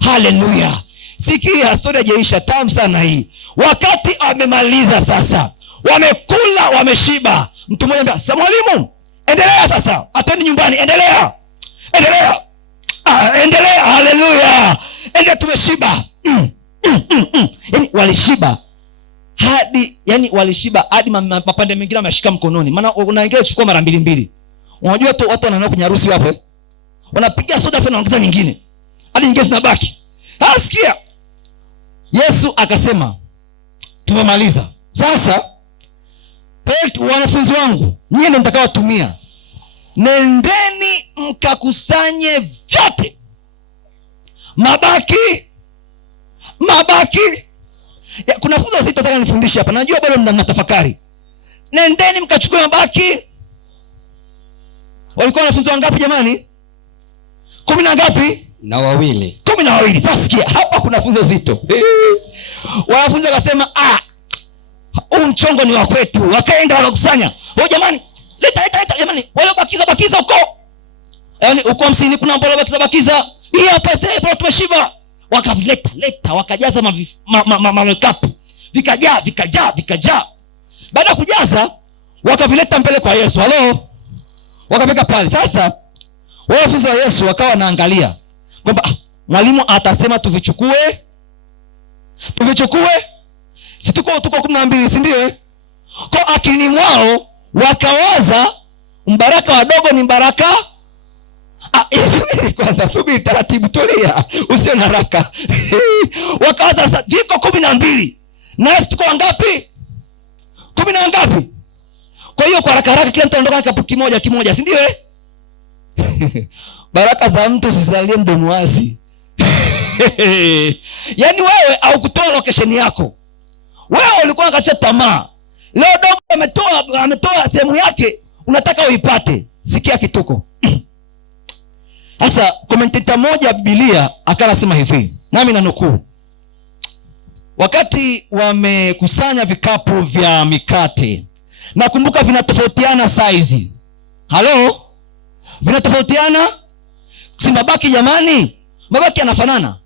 Haleluya! Sikia, soda jeisha tamu sana hii. Wakati amemaliza sasa, wamekula, wameshiba, mtu mmoja anambia, "Sasa mwalimu, endelea sasa. Atende nyumbani, endelea. Haleluya. Ende tumeshiba." Yaani walishiba hadi yani walishiba hadi mapande mengine wameshika mkononi. Maana unaingia uchukua mara 2. Unajua tu watu wanaenda kwenye harusi hapo wanapiga soda afa naongeza nyingine hadi nyingine zinabaki. Sikia, Yesu akasema tumemaliza sasa. Wanafunzi wangu, nyinyi ndio mtakaotumia, nendeni mkakusanye vyote mabaki. Kuna funzo zito nataka nifundishe hapa, najua bado mnatafakari. Nendeni mkachukue mabaki. Walikuwa wanafunzi wangapi jamani? 10 na ngapi? Na 2. 12. Sasa sikia, hapa kuna funzo zito. Wanafunzi wakasema huu mchongo ni wa kwetu. Wakaenda wakakusanya. Jamani, leta jamani. Wale bakiza huko. Yaani huko 50 kuna mbona bakiza. Hii hapa sasa tumeshiba. Wakavileta wakajaza makapu. Vikajaa. Baada ya kujaza wakavileta mbele kwa Yesu. Halo. Wakafika pale. Sasa wanafunzi wa Yesu wakawa wanaangalia kwamba mwalimu atasema tuvichukue. Si tuko 12, si ndio? Kwa akilini mwao wakawaza mbaraka wadogo ni baraka. Kwanza subiri taratibu, tulia, usio na haraka. Wakawaza sasa viko 12. Na sisi tuko ngapi? 10 na ngapi? Kwa hiyo kwa haraka kila mtu anaondoka kapu kimoja, si ndio? Baraka za mtu usizilalie mdomo wazi. Yaani wewe au kutoa location yako. Wewe ulikuwa unakata tamaa. Leo dogo ametoa sehemu yake, unataka uipate. Sikia kituko. Sasa commentator moja Biblia akanasema hivi, nami nanukuu. Wakati wamekusanya vikapu vya mikate, nakumbuka vinatofautiana size. Halo? Vinatofautiana? Si mabaki jamani? Mabaki yanafanana?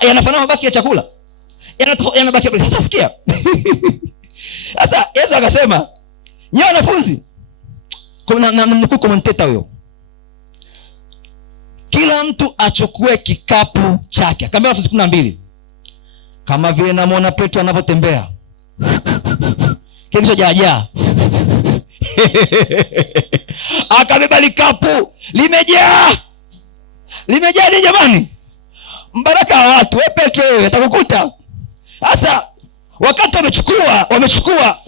Yanafanana mabaki ya chakula. Yanabaki. Sasa sikia. Sasa Yesu akasema, "Nyie wanafunzi, namnukuu commentator huyo, kila mtu achukue kikapu chake." Akamwambia wanafunzi 12. Kama vile namuona Petro anapotembea. Kilicho jaa. Akabeba likapu, limejaa ni jamani. Mbaraka wa watu, wewe Petro wewe atakukuta. Sasa wakati wamechukua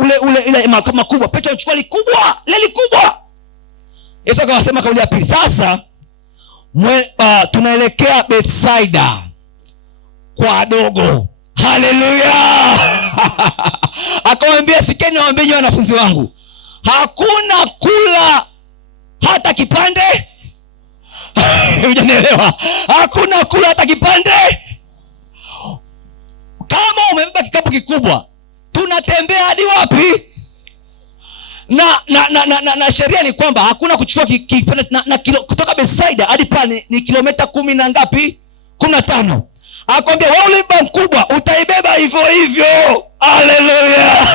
ile makubwa, Petro amechukua likubwa. Yesu akawasema kauli ya pili, sasa tunaelekea Bethsaida kwa dogo. Haleluya. Akamwambia, sikeni nawaambia wanafunzi wangu, hakuna kula hata kipande. Unanielewa? Hakuna kula hata kipande. Kama umebeba kikapu kikubwa, tunatembea hadi wapi? Na sheria ni kwamba hakuna kuchukua kipande kutoka Bethsaida hadi pale ni kilomita 10 na ngapi? 15. Akwambia wewe ulibeba mkubwa, utaibeba hivyo. Haleluya.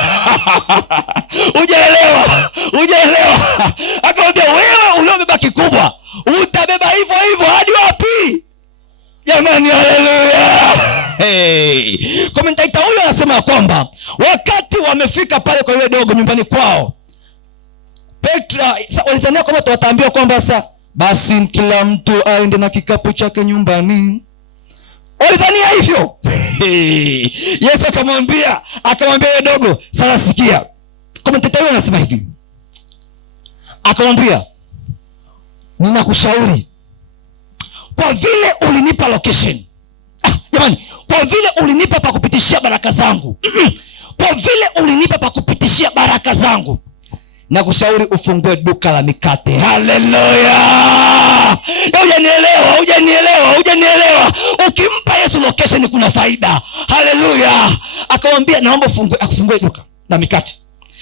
Ujaelewa. Akwambia wewe uliobeba kikubwa, utabeba hivyo hadi wapi? Jamani, haleluya. Commentator huyo anasema kwamba wakati wamefika pale kwa yule dogo nyumbani kwao, Petro walizania kwamba wataambiwa kwamba sasa basi kila mtu aende na kikapu chake nyumbani. Walizania hivyo. Yesu akamwambia yule dogo, sasa sikia. Commentator huyo anasema hivi. Akamwambia, ninakushauri kwa vile ulinipa location. Jamani, kwa vile ulinipa pa kupitishia baraka zangu. Kwa vile ulinipa pa kupitishia baraka zangu, nakushauri ufungue duka la mikate. Haleluya. Hujanielewa. Ukimpa Yesu location kuna faida. Haleluya. Akamwambia naomba afungue duka la mikate.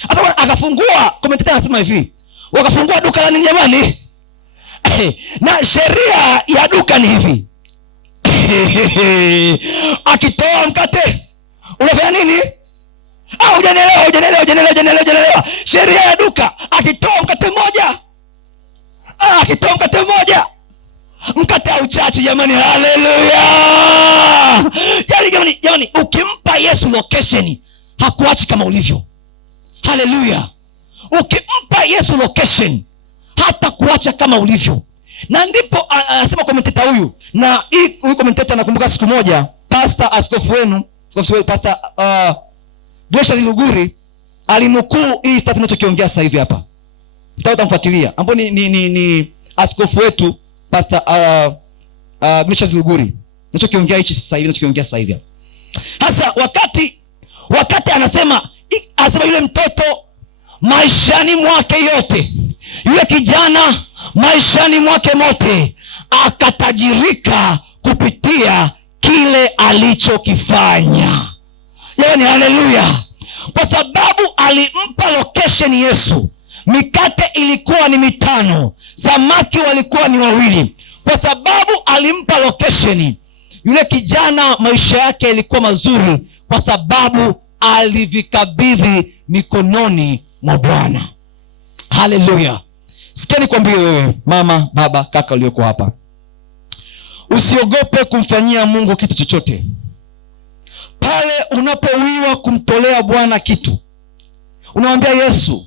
Sasa akafungua. Commentator anasema hivi, wakafungua duka la nini jamani? Na sheria ya duka ni hivi. Akitoa mkate unafanya nini? Hujanielewa. Sheria ya duka, akitoa mkate mmoja, mkate hauchachi jamani. Haleluya. Jamani, ukimpa Yesu location hakuachi kama ulivyo. Haleluya. Ukimpa Yesu location, hata kuacha kama ulivyo. Na ndipo anasema commentator huyu, na huyu commentator nakumbuka siku moja pastor askofu wenu pastor Joshua Luguri alinukuu hii stat ninachokiongea sasa hivi hapa. Mtamfuatilia ambao ni askofu wetu pastor Joshua Luguri. Ninachokiongea hichi sasa hivi, ninachokiongea sasa hivi. Hasa wakati anasema yule mtoto maishani mwake yote, yule kijana maishani mwake mote akatajirika kupitia kile alichokifanya. Yaani haleluya. Kwa sababu alimpa location Yesu. Mikate ilikuwa ni 5, samaki walikuwa ni 2. Kwa sababu alimpa location, yule kijana maisha yake ilikuwa mazuri kwa sababu alivikabidhi mikononi mwa Bwana. Haleluya. Sikia nikwambie wewe mama, baba, kaka ulioko hapa, usiogope kumfanyia Mungu kitu chochote. Pale unapowiwa kumtolea Bwana kitu, unamwambia Yesu,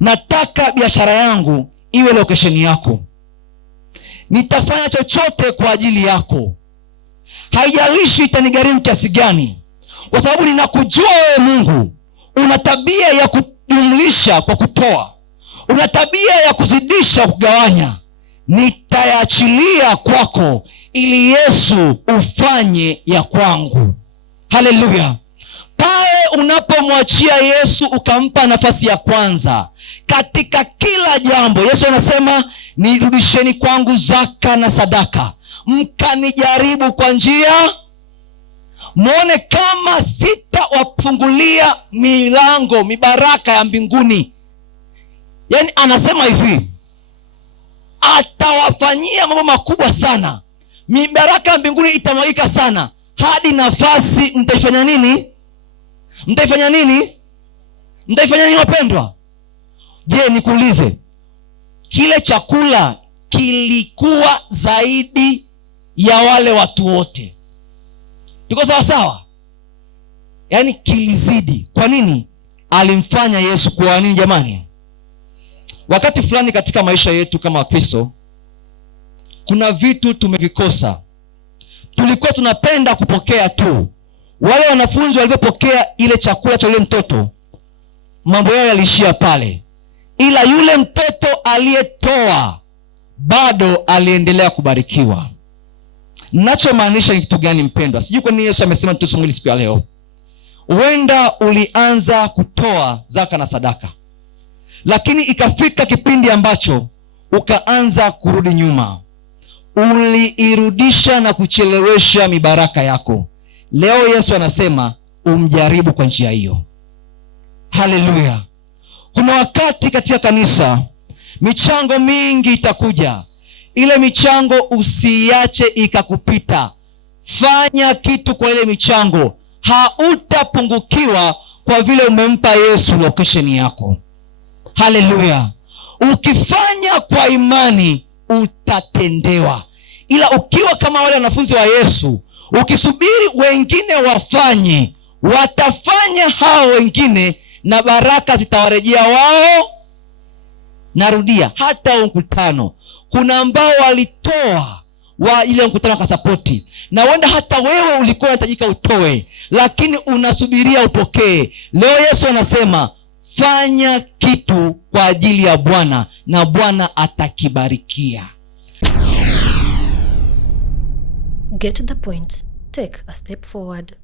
nataka biashara yangu iwe location yako, nitafanya chochote kwa ajili yako, haijalishi itanigharimu kiasi gani, kwa sababu ninakujua wewe Mungu una tabia ya kujumlisha kwa kutoa, una tabia ya kuzidisha kugawanya. Nitayaachilia kwako ili Yesu ufanye ya kwangu. Haleluya. Pale unapomwachia Yesu ukampa nafasi ya kwanza katika kila jambo, Yesu anasema nirudisheni kwangu zaka na sadaka, mkanijaribu kwa njia, muone kama sitawafungulia milango mibaraka ya mbinguni. Yaani anasema hivi, atawafanyia mambo makubwa sana, mibaraka ya mbinguni itamwagika sana, hadi nafasi mtaifanya nini? Mtaifanya nini wapendwa? Je, nikuulize, kile chakula kilikuwa zaidi ya wale watu wote? Tuko sawa sawa? Yaani kilizidi. Kwa nini? Alimfanya Yesu kuwa nini jamani? Wakati fulani katika maisha yetu kama Wakristo, kuna vitu tumevikosa. Tulikuwa tunapenda kupokea tu. Wale wanafunzi walivyopokea ile chakula cha yule mtoto, mambo yao yaliishia pale. Ila yule mtoto aliyetoa bado aliendelea kubarikiwa. Ninachomaanisha ni kitu gani mpendwa? Sijui kwa nini Yesu amesema tutoe mwili siku ya leo. Huenda ulianza kutoa zaka na sadaka, lakini ikafika kipindi ambacho ukaanza kurudi nyuma. Uliirudisha na kuchelewesha mibaraka yako. Leo Yesu anasema umjaribu kwa njia hiyo. Haleluya. Kuna wakati katika kanisa michango mingi itakuja. Ile michango usiache ikakupita. Fanya kitu kwa ile michango. Hautapungukiwa kwa vile umempa Yesu location yako. Haleluya. Ukifanya kwa imani utatendewa. Ila ukiwa kama wale wanafunzi wa Yesu, ukisubiri wengine wafanye, watafanya hao wengine na baraka zitawarejea wao. Narudia, hata mkutano kuna ambao walitoa ile mkutano kasapoti, na wenda hata wewe ulikuwa unahitajika utoe, lakini unasubiria upokee. Leo Yesu anasema fanya kitu kwa ajili ya Bwana na Bwana atakibarikia. Get the point. Take a step forward.